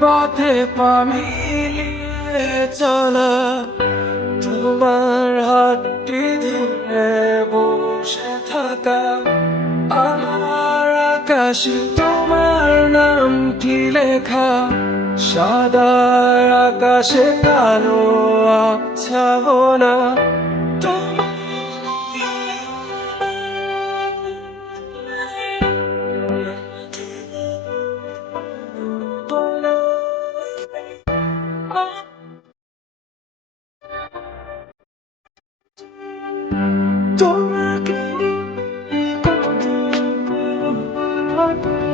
পথে পামিয়ে চলা, তোমার হাতটি ধরে বসে থাকা। আমার আকাশে তোমার নামটি লেখা? সাদা আকাশে কালো আচ্ছা না heartbreak.